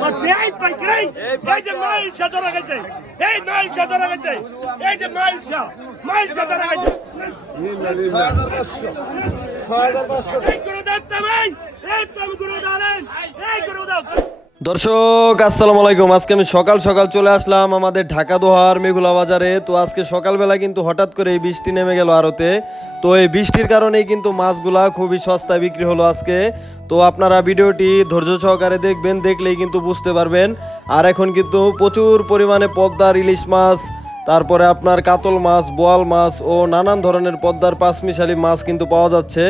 মাঠে আইন পাইকারি এই যে মাইলসা ধরা গেছে এই মাইলসা ধরা গেছে এই যে মাইলসা মাইলসা ধরা গেছে ছয় হাজার পাঁচশো এই গুরু দাঁড়ান এই তুমি গুরু দাঁড়ান এই গুরু দাঁড়ান দর্শক, আসসালামু আলাইকুম। আজকে আমি সকাল সকাল চলে আসলাম আমাদের ঢাকা দোহার মেঘুলা বাজারে। তো আজকে সকালবেলা কিন্তু হঠাৎ করে এই বৃষ্টি নেমে গেল আরতে। তো এই বৃষ্টির কারণেই কিন্তু মাছগুলা খুবই সস্তায় বিক্রি হলো আজকে। তো আপনারা ভিডিওটি ধৈর্য সহকারে দেখবেন, দেখলেই কিন্তু বুঝতে পারবেন। আর এখন কিন্তু প্রচুর পরিমাণে পদ্মার ইলিশ মাছ, তারপরে আপনার কাতল মাছ, বোয়াল মাছ ও নানান ধরনের পদ্মার পাঁচমিশালি মাছ কিন্তু পাওয়া যাচ্ছে।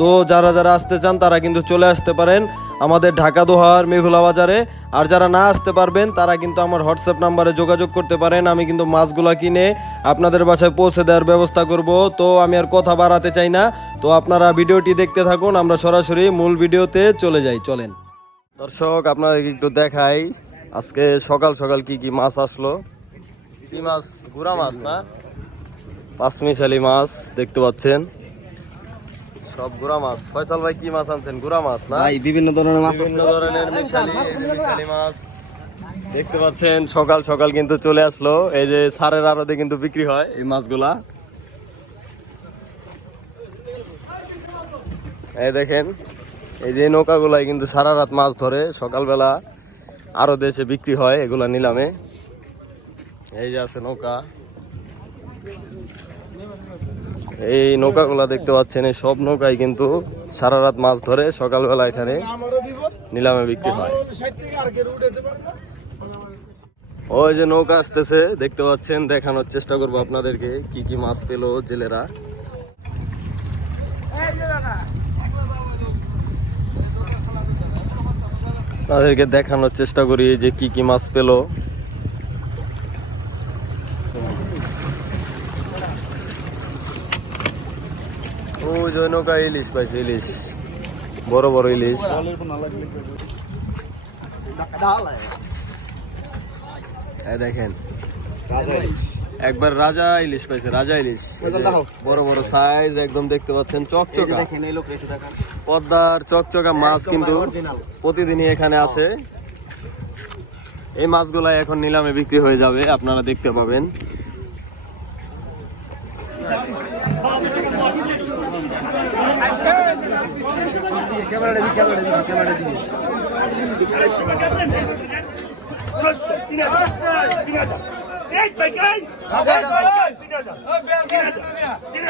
তো যারা যারা আসতে চান, তারা কিন্তু চলে আসতে পারেন আমাদের ঢাকা দোহার মেঘুলা বাজারে। আর যারা না আসতে পারবেন, তারা কিন্তু আমার হোয়াটসঅ্যাপ নাম্বারে যোগাযোগ করতে পারেন, আমি কিন্তু মাছগুলা কিনে আপনাদের বাসায় পৌঁছে দেওয়ার ব্যবস্থা করব। তো আমি আর কথা বাড়াতে চাই না। তো আপনারা ভিডিওটি দেখতে থাকুন, আমরা সরাসরি মূল ভিডিওতে চলে যাই, চলেন। দর্শক আপনাদেরকে একটু দেখাই, আজকে সকাল সকাল কি কি মাছ আসলো? কি মাছ? গুড়া মাছ না? পাঁচমিশালি মাছ, দেখতে পাচ্ছেন। সব গুড়া মাছ। ফয়সাল ভাই কি মাছ আনছেন? গুড়া মাছ না? ভাই বিভিন্ন ধরনের মাছ বিভিন্ন ধরনের মিশালি এই যে মিশালি মাছ। দেখতে পাচ্ছেন সকাল সকাল কিন্তু চলে আসলো। এই যে সারের আড়তে কিন্তু বিক্রি হয় এই মাছগুলা। এই দেখেন এই যে নৌকাগুলাই কিন্তু সারা রাত মাছ ধরে। সকালবেলা আরও দেশে বিক্রি হয় এগুলা নিলামে। এই যে আছে নৌকা। এই নৌকাগুলা দেখতে পাচ্ছেন, এই সব নৌকায় কিন্তু সারা রাত মাছ ধরে সকালবেলা এখানে নিলামে বিক্রি হয়। ওই যে নৌকা আসতেছে, দেখতে পাচ্ছেন, দেখানোর চেষ্টা করব আপনাদেরকে কি কি মাছ পেল জেলেরা। তাদেরকে দেখানোর চেষ্টা করি যে কি কি মাছ পেল। ওই নৌকা ইলিশ পাইছে ইলিশ। বড় বড় ইলিশ। দেখেন। একবার রাজা ইলিশ পাইছে রাজা ইলিশ। বড় বড় সাইজ একদম দেখতে পাচ্ছেন চকচকা। পদ্মার চকচকা মাছ কিন্তু প্রতিদিনই এখানে আসে। এই মাছগুলা এখন নিলামে বিক্রি হয়ে যাবে আপনারা দেখতে পাবেন। ক্যামেরাটা দিবি ক্যামেরাটা দিবি ক্যামেরাটা দিবি এই পাইকারি তিন হাজার তিন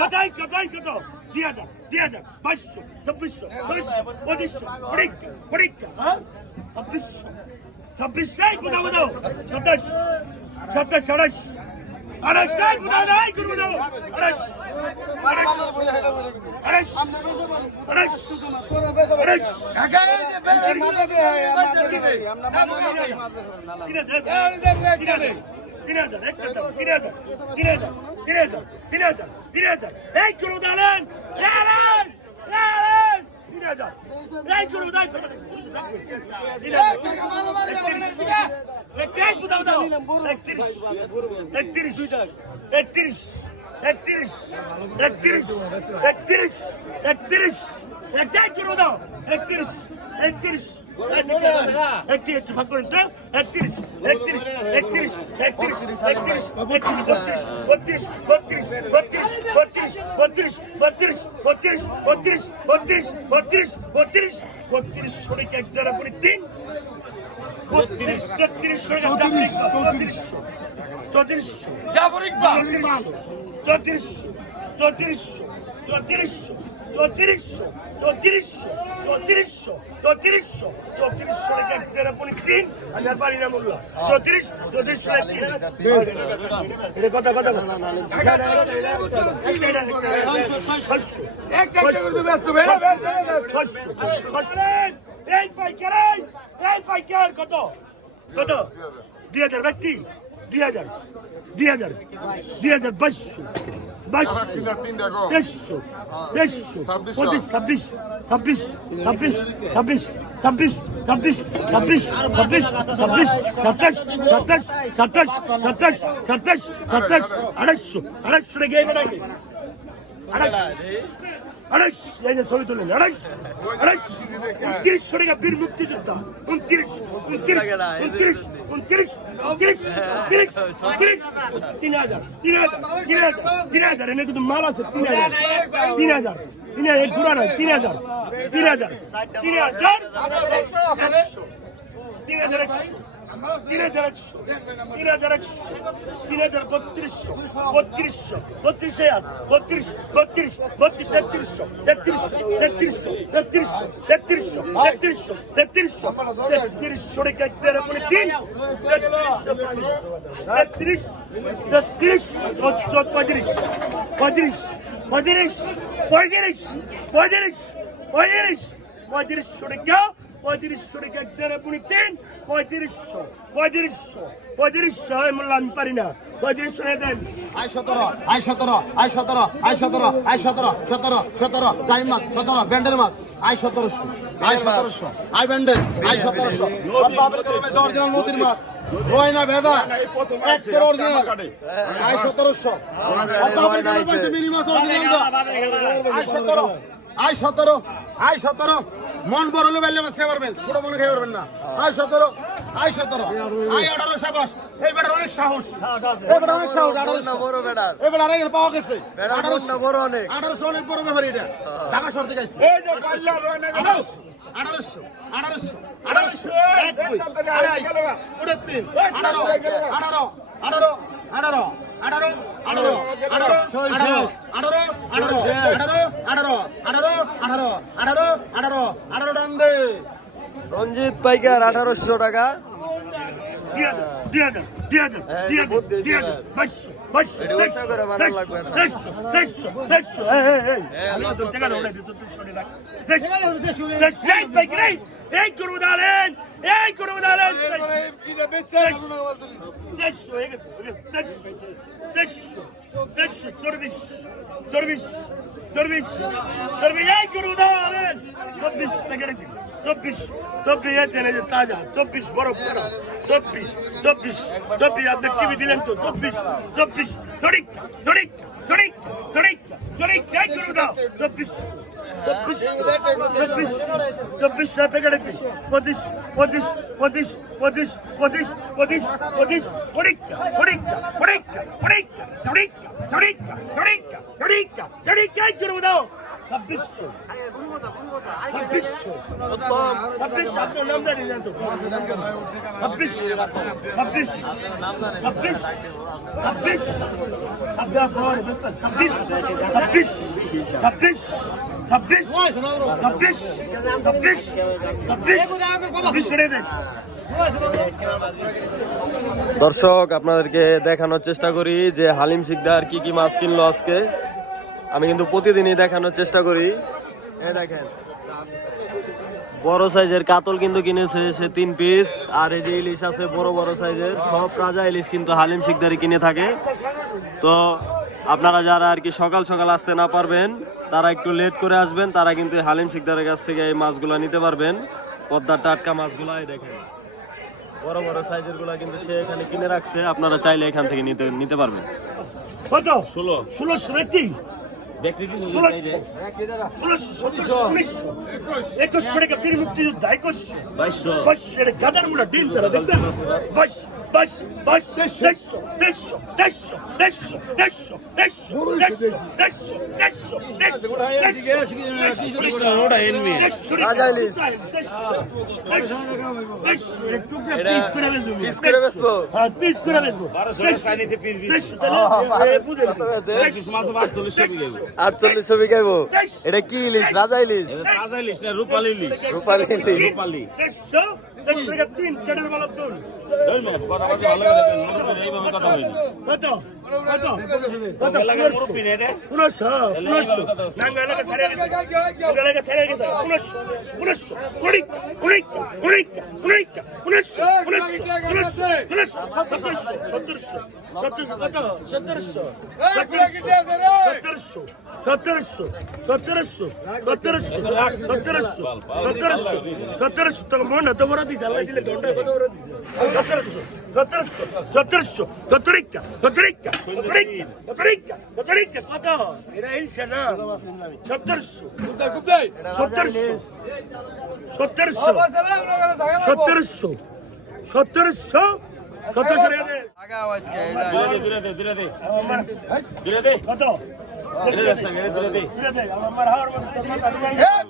कटाई कटाई कटो दिया जा दिया जा बाईस सौ छब्बीस सौ बाईस सौ पच्चीस सौ पड़ेगा पड़ेगा छब्बीस सौ छब्बीस से बताओ बताओ सत्ताईस सत्ताईस अड़ाईस अड़ाईस से बताओ नहीं गुरु बताओ अड़ाईस अड़ाईस अड़ाईस अड़ाईस अड़ाईस अड़ाईस अड़ाईस Birader, ekledim. Birader, birader, birader, birader, birader. Ey kuruda lan! Ya lan! Ya lan! Birader. Ey kuruda! Ekleyin bu davda. Ektiriz. Ektiriz. Ektiriz. Ektiriz. Ektiriz. Ektiriz. Ektiriz. Ekleyin kuruda. Ektiriz. Ektiriz. Ektiriz. Ektiriz. Ektiriz. Ektiriz. একত্রিশ একত্রিশ একত্রিশ একত্রিশ একত্রিশ বত্রিশ বত্রিশ বত্রিশ বত্রিশ বত্রিশ বত্রিশ বত্রিশ বত্রিশ বত্রিশ বত্রিশ বত্রিশ বত্রিশ শরীর এক দ্বারা পরি তিন বত্রিশ তেত্রিশ চৌত্রিশ চৌত্রিশ চৌত্রিশ চৌত্রিশ চৌত্রিশ চৌত্রিশ চৌত্রিশ চৌত্রিশ চৌত্রিশ চৌত্রিশ রেখে তেরো পনি তিন আমি আর পারি না মোল্লা। চৌত্রিশ চৌত্রিশ এটা কথা কথা এই পাইকার এই পাইকার কত? কত? দুই হাজার ব্যক্তি? দুই হাজার দুই হাজার দুই হাজার বাইশশো। বাইশশো তেইশশো তেইশশো পঁচিশ ছাব্বিশ ছাব্বিশ ছাব্বিশ ছাব্বিশ ছাব্বিশ ছাব্বিশ ছাব্বিশ ছাব্বিশ ছাব্বিশ সাতাশ সাতাশ সাতাশ সাতাশ সাতাশ সাতাশ আড়াইশো আড়াইশো রেখে এবার আগে আড়াইশ আড়াইশ এই যে ছবি তুলেন আড়াইশ আড়াইশ উনত্রিশশো টাকা বীর মুক্তিযোদ্ধা উনত্রিশ উনত্রিশ উনত্রিশ উনত্রিশ উনত্রিশ উনত্রিশ উনত্রিশ তিন হাজার তিন হাজার তিন হাজার তিন হাজার এনে কিন্তু মাল আছে তিন হাজার তিন হাজার তিন হাজার ঘোরা নাই তিন হাজার তিন হাজার তিন হাজার একশো তিন হাজার একশো তিন হাজার একশো তিন হাজার একশো তিন হাজার বত্রিশশো বত্রিশশো বত্রিশ হাজার বত্রিশ বত্রিশ বত্রিশ তেত্রিশশো তেত্রিশশো তেত্রিশশো তেত্রিশশো তেত্রিশশো তেত্রিশশো তেত্রিশশো তেত্রিশশো রেখে তেরো করে তিন তেত্রিশশো তেত্রিশ তেত্রিশ পঁয়ত্রিশ পঁয়ত্রিশ পঁয়ত্রিশ পঁয়ত্রিশ পঁয়ত্রিশ পঁয়ত্রিশ পঁয়ত্রিশশো রেখে পঁয়ত্রিশশো টাকা দেড় পুনি তিন পঁয়ত্রিশশো পঁয়ত্রিশশো পঁয়ত্রিশশো আমি বললাম আমি পারি না। পঁয়ত্রিশশো টাকা দেন আই সতেরো আই সতেরো আই সতেরো আই সতেরো আই সতেরো সতেরো সতেরো টাইম মাছ সতেরো ব্যান্ডের মাছ আই সতেরোশো আই সতেরোশো আই ব্যান্ডেল আই সতেরোশো। অরিজিনাল নদীর মাছ। রয়না ভেদা। একের অরিজিনাল আই সতেরোশো। মিনি মাছ অরিজিনাল আই সতেরো আই সতেরো আই সতেরো। মন বড় হলে বেলে মাছ খেয়ে পারবেন ছোট মনে খেয়ে পারবেন না। আই সতেরো আই সতেরো আই আঠারো সাবাস। এই বেটার অনেক সাহস। এই বেটার অনেক সাহস আঠারোশো বড় এবার আড়াই পাওয়া গেছে। আঠারোশো বড় অনেক। আঠারোশো অনেক বড় ব্যাপার এটা। ঢাকা শহর থেকে আসছে আঠারোশো আঠারোশো আঠারোশো এক দুই আড়াই আঠারো আঠারো আঠারো আঠারো। আঠারো আঠারো আঠারো আঠারো আঠারো আঠারো আঠারো আঠারো আঠারো আঠারো আঠারো আঠারো আঠারো ডান দে রঞ্জিত পাইকার আঠারোশো টাকা এই করব দালেন এই করব দালেন দেড়শো হয়ে গেছে দেড়শো দেড়শো চর্বিশ চর্বিশ চর্বিশ চর্বিশ এই করব দালেন চব্বিশ প্যাকেট দিন চব্বিশ চব্বিশ এই তেলে যে তাজা চব্বিশ বরফ করা চব্বিশ চব্বিশ চব্বিশ আপনি টিভি দিলেন তো চব্বিশ চব্বিশ দড়িক দড়িক দড়িক দড়িক দড়িক এই করব দাও চব্বিশ চব্বিশ চব্বিশ চব্বিশ প্যাকেট দিন পঁচিশ পঁচিশ পঁচিশ পঁচিশ পঁচিশ পঁচিশ পঁচিশ পরীক্ষা পরীক্ষা পরীক্ষা পরীক্ষা পরীক্ষা পরীক্ষা পরীক্ষা পরীক্ষা পরীক্ষা করব দাও ছাব্বিশশো ছাব্বিশশো ছাব্বিশ আপনার নাম জানি না ছাব্বিশ ছাব্বিশ ছাব্বিশ ছাব্বিশ ছাব্বিশ ছাব্বিশ ছাব্বিশ ছাব্বিশ ছাব্বিশ ছাব্বিশ ছাব্বিশ ছাব্বিশ। ছেড়ে দেন দর্শক, আপনাদেরকে দেখানোর চেষ্টা করি যে হালিম শিকদার কি কি মাছ কিনলো আজকে। আমি কিন্তু প্রতিদিনই দেখানোর চেষ্টা করি। এ দেখেন। বড় সাইজের কাতল কিন্তু কিনেছে সে তিন পিস আর এই যে ইলিশ আছে বড় বড় সাইজের সব রাজা ইলিশ কিন্তু হালিম শিকদারি কিনে থাকে তো আপনারা যারা আর কি সকাল সকাল আসতে না পারবেন তারা একটু লেট করে আসবেন তারা কিন্তু হালিম শিকদারের কাছ থেকে এই মাছগুলো নিতে পারবেন পদ্মার টাটকা মাছগুলাই দেখেন বড় বড় সাইজেরগুলা কিন্তু সে এখানে কিনে রাখছে আপনারা চাইলে এখান থেকে নিতে নিতে পারবেন কত ষোলো ষোলোশো ব্যক্তি কিছু একুশশো টাকা তিনি মুক্তিযোদ্ধা একুশশো বাইশশো। বাইশশো এটা গাদার মুলা ডিল তারা দেখতেন বাইশশো রাজা ইলিশ। বেচবো পিস করে বেচবো? হ্যাঁ পিস করে বেচবো দেড়শো তাহলে বুঝে আটচল্লিশ ছবি খাইবো এটা কি ইলিশ রাজা ইলিশ রূপালী ইলিশ দেড়শো দেড়শো টাকা তিন চারের দেশ থেকে তিন চেটের মালার দুল কত তোমার দিতে আল্লাহ দিলে দণ্ডায় কত দিতে সতেরোশো সতেরোশো সতেরিকা সতেরিকা সতেরিকা সতেরিকা সতেরিকা কত এরা হিলছে না সতেরোশো সতেরোশো সতেরোশো সতেরোশো সতেরোশো সতেরোশো কত আমার হাওয়ার মতো তোর মাথা দিয়ে কত?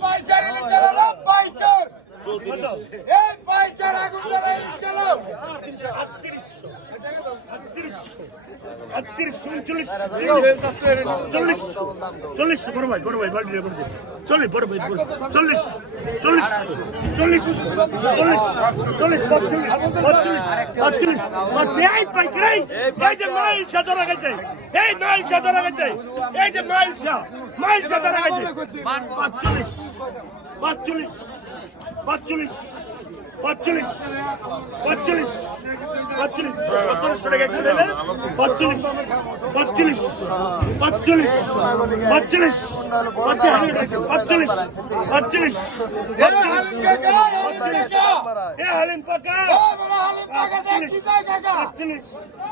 চল্লিশশো বড় ভাই বড় ভাই বাড়ি বড় ভাই চল্লিশ বড় ভাই চল্লিশ চল্লিশ চল্লিশ চল্লিশ চল্লিশ বত্রিশ বত্রিশ বত্রিশ এই পাইকারি এই যে মাইল ছা ধরা গেছে এই মাইল ছা ধরা গেছে এই যে মাইল ছা মাইল ছা ধরা গেছে বত্রিশ বত্রিশ পাঁচচল্লিশ পাঁচচল্লিশ পাঁচচল্লিশ পাঁচচল্লিশ সতেরোশো টাকা একশো টাকা बत्तीस बत्तीस बत्तीस हलीम पका बत्तीस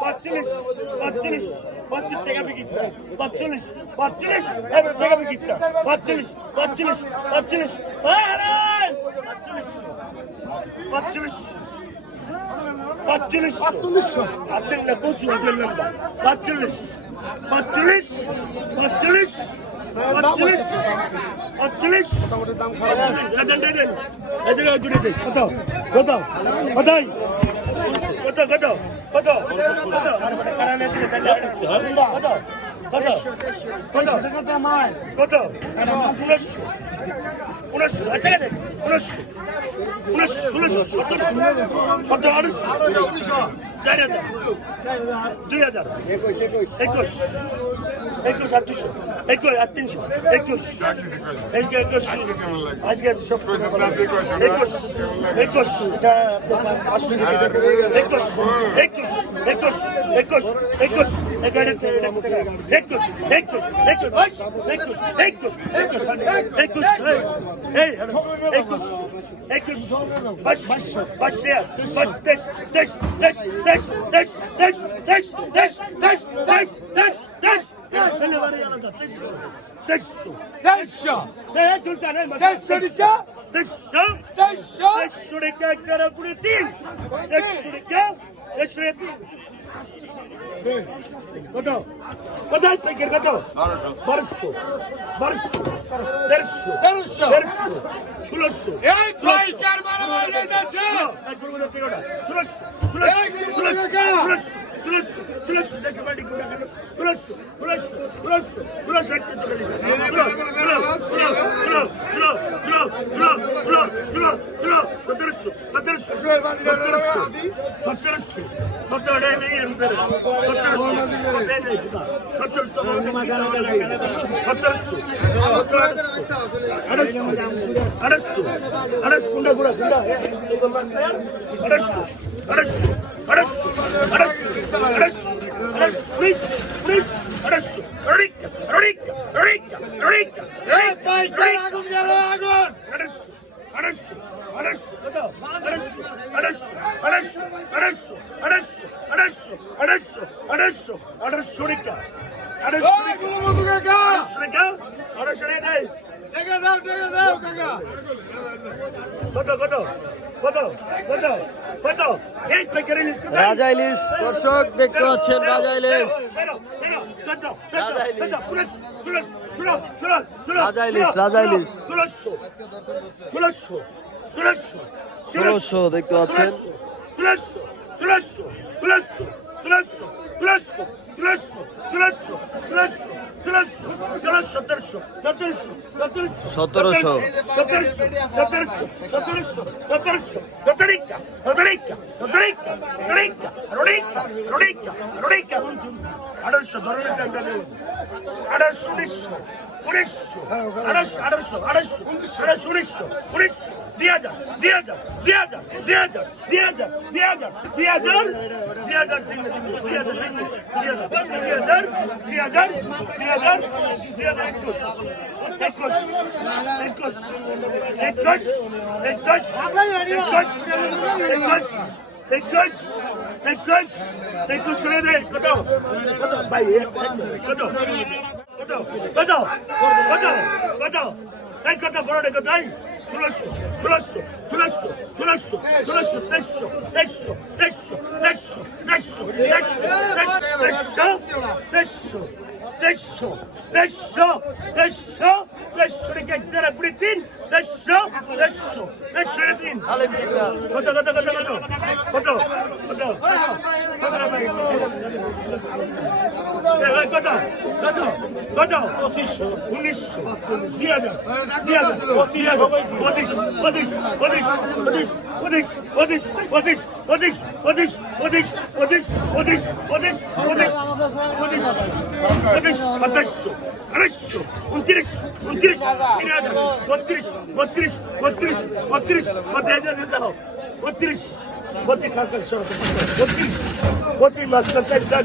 बत्तीस बत्तीस बत्तीस जगह भी गिरता बत्तीस बत्तीस जगह भी गिरता बत्तीस बत्तीस बत्तीस बत्तीस बत्तीस Battınız. Battınız. Adınla bozuyor adınla. Battınız. Battınız. Battınız. আটচল্লিশ কত কত কোথায় কত কত কত কত কত কত কত উনিশশো উনিশশো আচ্ছা উনিশশো উনিশশো উনিশশো সতেরোশো সতেরো আঠারোশো চার হাজার দুই হাজার একুশ আর দুশো একুশ আর তিনশো একুশ একুশ একুশ আজকে সব একুশ একুশ এটা দোকান পাঁচশো টাকা। একুশ দেড়শো দেড়শো দেড়শো টাকা দেড়শো দেড়শো টাকা এগারো কুড়ি তিন দেড়শো টাকা দেড়শো কত কত প্যাকেট কত বারোশো বারোশো দেড়শো দেড়শো দেড়শো ষোলোশো ষোলোশো ষোলোশো ষোলোশো ষোলোশো তুলসু তুলসু দেখে বাড়ি কুটা কেন তুলসু তুলসু তুলসু তুলসু একটা চলে பத்தரசு பத்தரசு பத்தரசு பத்தரசு பத்தோட இருந்தது பத்தரசு அரசு அரசு அரசு குண்டா கூட குண்டா அரசு அரசு আড়াইশো টাকা আড়াইশো টাকা আড়াইশো টাকা আড়াইশো টাকা রাজা ইলিশ দর্শক দেখতে পাচ্ছেন রাজা ইলিশ রাজা ইলিশ রাজা ইলিশ রাজা ইলিশ দেখতে পাচ্ছেন ষোলোশো ষোলোশো ষোলোশো ষোলোশো Grasso, grasso, grasso, grasso, grasso, grasso, terzo, da terzo, da terzo, Sotterso. da terzo, da terzo, da terzo, da terzo, da tericca, da tericca, da tericca, da tericca, rolicca, rolicca, rolicca, adesso dormite anche lì, adesso unisco, unisco, adesso, adesso, adesso, adesso unisco, unisco, দুই হাজার দুই হাজার দুই হাজার দুই হাজার দুই হাজার দুই হাজার দুই হাজার দুই হাজার দুই হাজার দুই হাজার দুই হাজার দুই হাজার দুই হাজার একুশ একুশ একুশ একুশ একুশ একুশ একুশ একুশ একুশ একুশ শুনে দে কত কত ভাই কত কত কত কত কত এই কত বড় কত ষোলোশো ষোলোশো ষোলোশো ষোলোশো ষোলোশো তেইশশো তেইশশো তেইশশো তেইশশো তেইশশো তেইশশো তেইশশো তেইশশো তেইশশো তেইশশো তেইশশো রেখে এক দেড় কুড়ি তিন তেইশশো তেইশশো রে তিন কত কত কত কত কত কত কত কত কত পঁচিশশো উনিশশো দুই হাজার দুই হাজার হাজার পঁচিশ পঁচিশ পঁচিশ পঁচিশ পঁচিশ পঁচিশ পঁচিশ পঁচিশ পঁচিশ পঁচিশ পঁচিশ পঁচিশ পঁচিশ পঁচিশ পঁচিশ পঁচিশ সাতাশশো আড়াইশো উনত্রিশ উনত্রিশ তিন হাজার বত্রিশ বত্রিশ বত্রিশ বত্রিশ বত্রিশ দাও বত্রিশ বত্রিশ বত্রিশ বত্রিশ মাস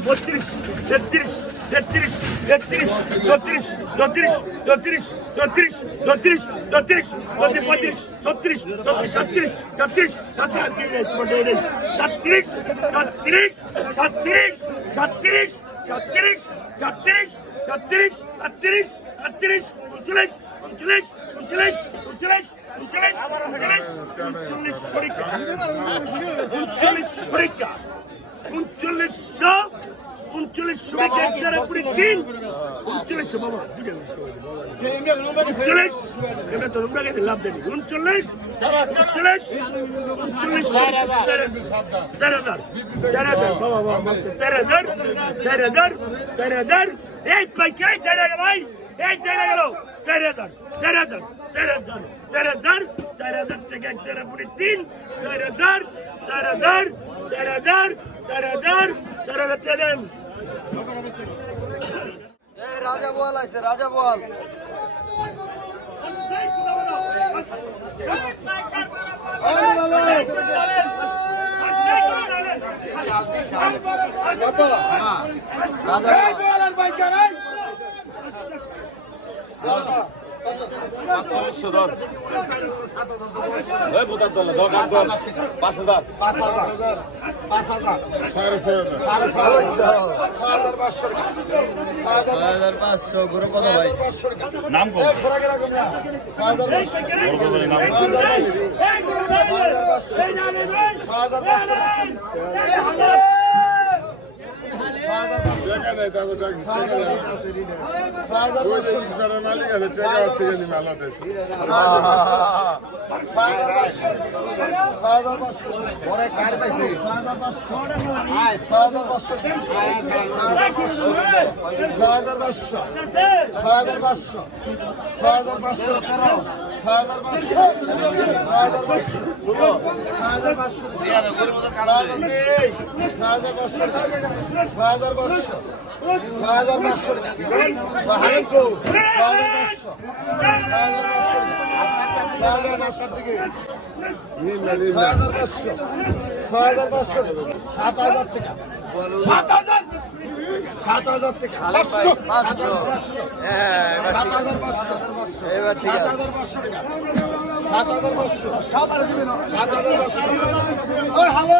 বত্রিশ তেত্রিশ তেত্রিশ তেত্রিশ চৌত্রিশ চৌত্রিশ চৌত্রিশ চৌত্রিশ চৌত্রিশ চৌত্রিশ চৌত্রিশ পঁয়ত্রিশ ছত্রিশ ছত্রিশ সাতত্রিশ ছত্রিশ সাতত্রিশ ছত্রিশ ছত্রিশ ছত্রিশ ছত্রিশ ছত্রিশ ছত্রিশ আটত্রিশ আটত্রিশ উনচল্লিশ উনচল্লিশ উনচল্লিশ উনচল্লিশ উনচল্লিশ উনচল্লিশ উনচল্লিশ শরিকা উনচল্লিশ শরিকা, উনচল্লিশশো উনচল্লিশশো উইকেটের উপরে তিন উনচল্লিশশো বাবা উনচল্লিশ এটা তো রুমরা গেছে লাভ দেয়নি উনচল্লিশ উনচল্লিশ উনচল্লিশ তেরো হাজার তেরো হাজার বাবা বাবা তেরো হাজার তেরো হাজার তেরো হাজার এই ভাই কে তেরো ভাই এই তেরো গেল রাজা বল আছে রাজা বোয়াল। রাজা। পাঁচ হাজার পাঁচ হাজার ছয় হাজার সাড়ে ছয় হাজার ভাই নাম ছয় হাজার পাঁচশো ছয় হাজার পাঁচশো সাত হাজার টাকা সাত হাজার সাত হাজার থেকে পাঁচশো সাত হাজার পাঁচশো সাত হাজার পাঁচশো টাকা সাত হাজার পাঁচশো সব আর দিবেন সাত হাজার পাঁচশো ওর হালো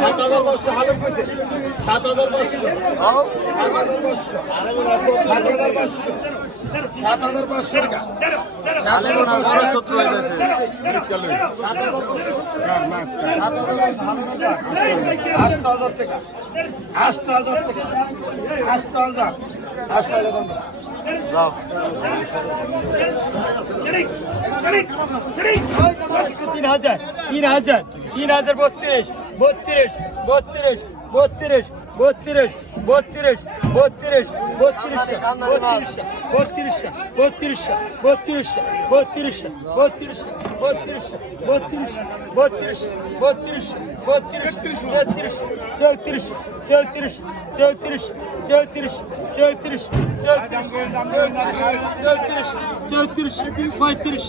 সাত হাজার পাঁচশো হাজার কইছে সাত হাজার পাঁচশো সাত হাজার পাঁচশো সাত হাজার পাঁচশো সাত হাজার টাকা সাত হাজার পাঁচশো সত্তর হয়ে গেছে সাত হাজার পাঁচশো সাত হাজার পাঁচশো আট হাজার টাকা আট হাজার টাকা আট হাজার তিন হাজার তিন হাজার তিন হাজার বত্রিশ বত্রিশ বত্রিশ বত্রিশ বত্রিশ বত্রিশ বত্রিশ বত্রিশ বত্রিশ বত্রিশ বত্রিশ বত্রিশ বত্রিশ বত্রিশ বত্রিশ বত্রিশ বত্রিশ বত্রিশ বত্রিশ তেত্রিশ চৌত্রিশ চৌত্রিশ চৌত্রিশ চৌত্রিশ চৌত্রিশ চৌত্রিশ চৌত্রিশ চৌত্রিশ পঁয়ত্রিশ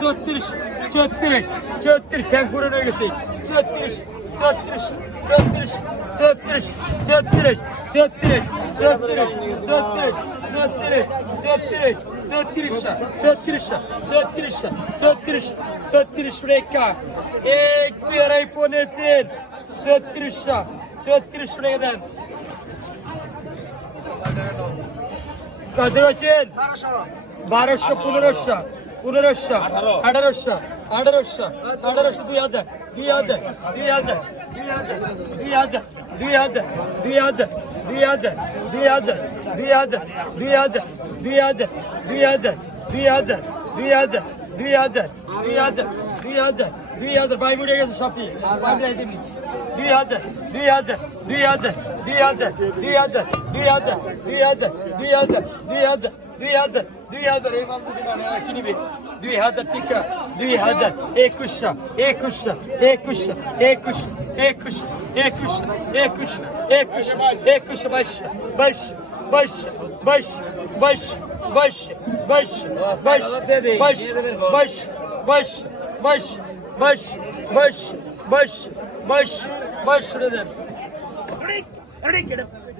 চৌত্রিশ চৌত্রিশ চৌত্রিশ ট্যাঙ্ক পুরো হয়ে গেছে চৌত্রিশ চৌত্রিশ ছত্রিশ ছত্রিশ ছত্রিশ ছত্রিশ ছত্রিশ ছত্রিশ ছত্রিশ ছত্রিশটা ছত্রিশটা ছত্রিশটা ছত্রিশ ছত্রিশ রেখা এক তেরাই তিন ছত্রিশটা ছত্রিশ রেখে দেন বারোশো পনেরোশো পনেরোশো আঠারোশো আঠারোশো আঠারোশো দুই হাজার দুই হাজার দুই হাজার দুই হাজার দুই হাজার দুই হাজার দুই হাজার দুই হাজার দুই হাজার দুই হাজার দুই হাজার দুই হাজার দুই হাজার দুই হাজার দুই হাজার দুই হাজার দুই হাজার দুই হাজার বাই বুড়ে গেছে সবই দুই হাজার দুই হাজার দুই হাজার দুই হাজার দুই হাজার দুই হাজার দুই হাজার দুই হাজার দুই হাজার দুই হাজার দুই হাজার এই মাল দুটি মানে কিনবে দুই হাজার টিকা দুই হাজার একুশশো একুশশো একুশশো একুশ একুশ একুশ একুশ একুশ একুশ বাইশ বাইশ বাইশ বাইশ বাইশ বাইশ বাইশ বাইশ বাইশ বাইশ বাইশ বাইশ বাইশ বাইশ বাইশ বাইশ বাইশ দেন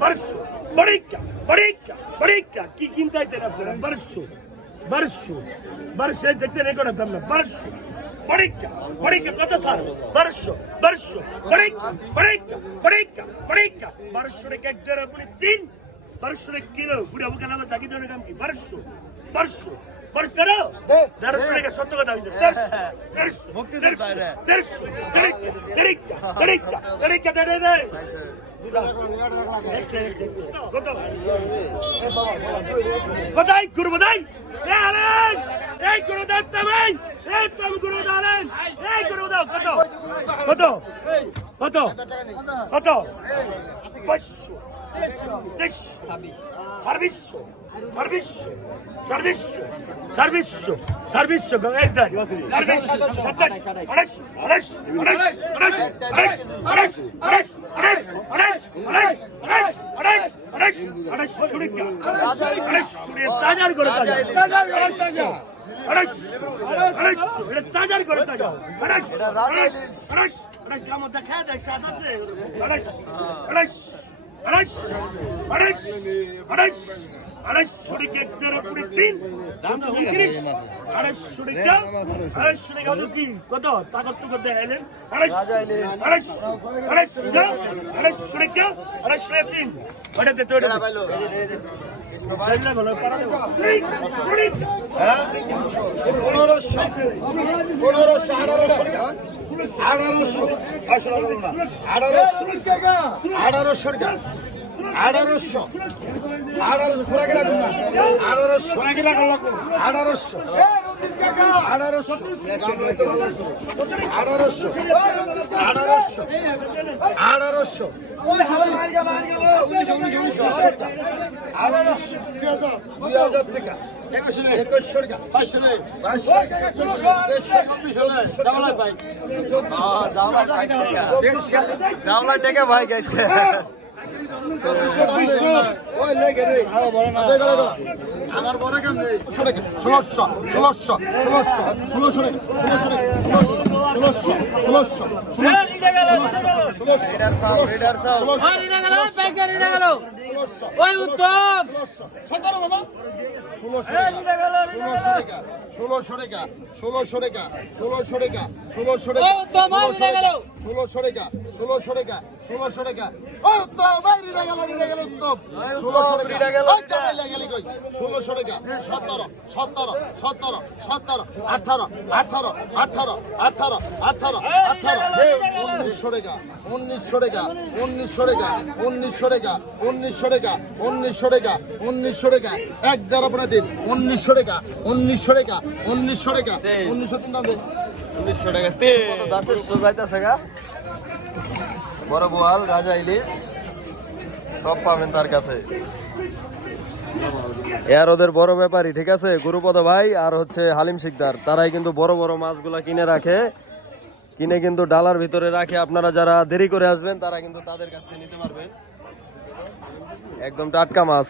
ಬರ್ಸು ಬಡಿಕ ಬಡಿಕ ಬಡಿಕ ಕಿಕ್ಕಿಂತ ಇದ್ದೇನೆ ಅಂತಾರೆ ಬರ್ಸು ಬರ್ಸು ಬರ್ಸು ತೆಗ್ದೇನೆ ಕೊಡ ತಮ್ಮ ಬರ್ಸು ಬಡಿಕ ಬಡಿಕ ಕಥ ಸಾರು ಬರ್ಸು ಬರ್ಸು ಬಡಿಕ ಬಡಿಕ ಬಡಿಕ ಬಡಿಕ ಬರ್ಸುಡೆ ಕೆಗ್ಗರ ಬುಡಿ ತಿನ್ ಬರ್ಸುಡೆ ಕಿಲೋ ಬುಡಿ ಅವಗೆಲ್ಲ ತಗಿದವನಿಗೆ ಬರ್ಸು ಬರ್ಸು বলিস ধরো ধরো শুনে গেছে সত্য কথা হয়েছে মুক্তি বদাই গুরু বদাই এ আলেন এই গুরু দেব তামাই এই। তুমি গুরু দেখা দেখ আড়াইশ আড়াইশ আড়াইশ আড়াইশো টাকা একটার উপরে তিন উনত্রিশ আড়াইশো টাকা আড়াইশো টাকা হলো কি? কত? তাকত তো কত এলেন। আড়াইশো আড়াইশো আড়াইশো টাকা আড়াইশো টাকা আড়াইশো টাকা তিন। ওটা দে তো ওটা পনেরোশো পনেরোশো আঠারোশো আঠারোশো আঠারোশো আঠারোশোর গাছ আঠারোশো। আঠারোশো খোরাকে রাখুন আঠারোশো। আঠারোশো আঠারোশো আঠারোশো আঠারোশো দুই হাজার টাকা জামলা টেকে ভাই গেছে চব্বিশশো ওই লেগে রে বড় না আমার বড় কেন নেই ষোলোশো ষোলোশো ষোলোশো ষোলোশো ষোলোশো ষোলোশো ষোলোশো ষোলোশো ষোলোশো ষোলোশো ষোলোশো টাকা ষোলোশো টাকা ষোলোশো টাকা ষোলোশো টাকা ষোলোশো টাকা ষোলোশো টাকা ষোলোশো টাকা ওই উত্তম ভাই রিডে গেল রিডে গেল উত্তম। ষোলোশো টাকা। রিডে গেল, ওই চাপাইলে গেলি কই? ষোলোশো টাকা সতেরো সতেরো সতেরো সতেরো আঠারো আঠারো আঠারো আঠারো আঠারো আঠারো। উনিশশো টাকা উনিশশো টাকা উনিশশো টাকা উনিশশো টাকা উনিশশো টাকা উনিশশো টাকা উনিশশো টাকা। এক দেড় দিন উনিশশো টাকা উনিশশো টাকা উনিশশো টাকা। উনিশশো তিন উনিশশো টাকা দাসের যাইতেছে গা? বড় বোয়াল রাজা ইলিশ সব পাবেন তার কাছে। এর ওদের বড় ব্যাপারই ঠিক আছে? গুরুপদ ভাই আর হচ্ছে হালিম শিকদার তারাই কিন্তু বড় বড় মাছগুলা কিনে রাখে। কিনে কিন্তু ডালার ভিতরে রাখে। আপনারা যারা দেরি করে আসবেন তারা কিন্তু তাদের কাছ থেকে নিতে পারবেন। একদম টাটকা মাছ।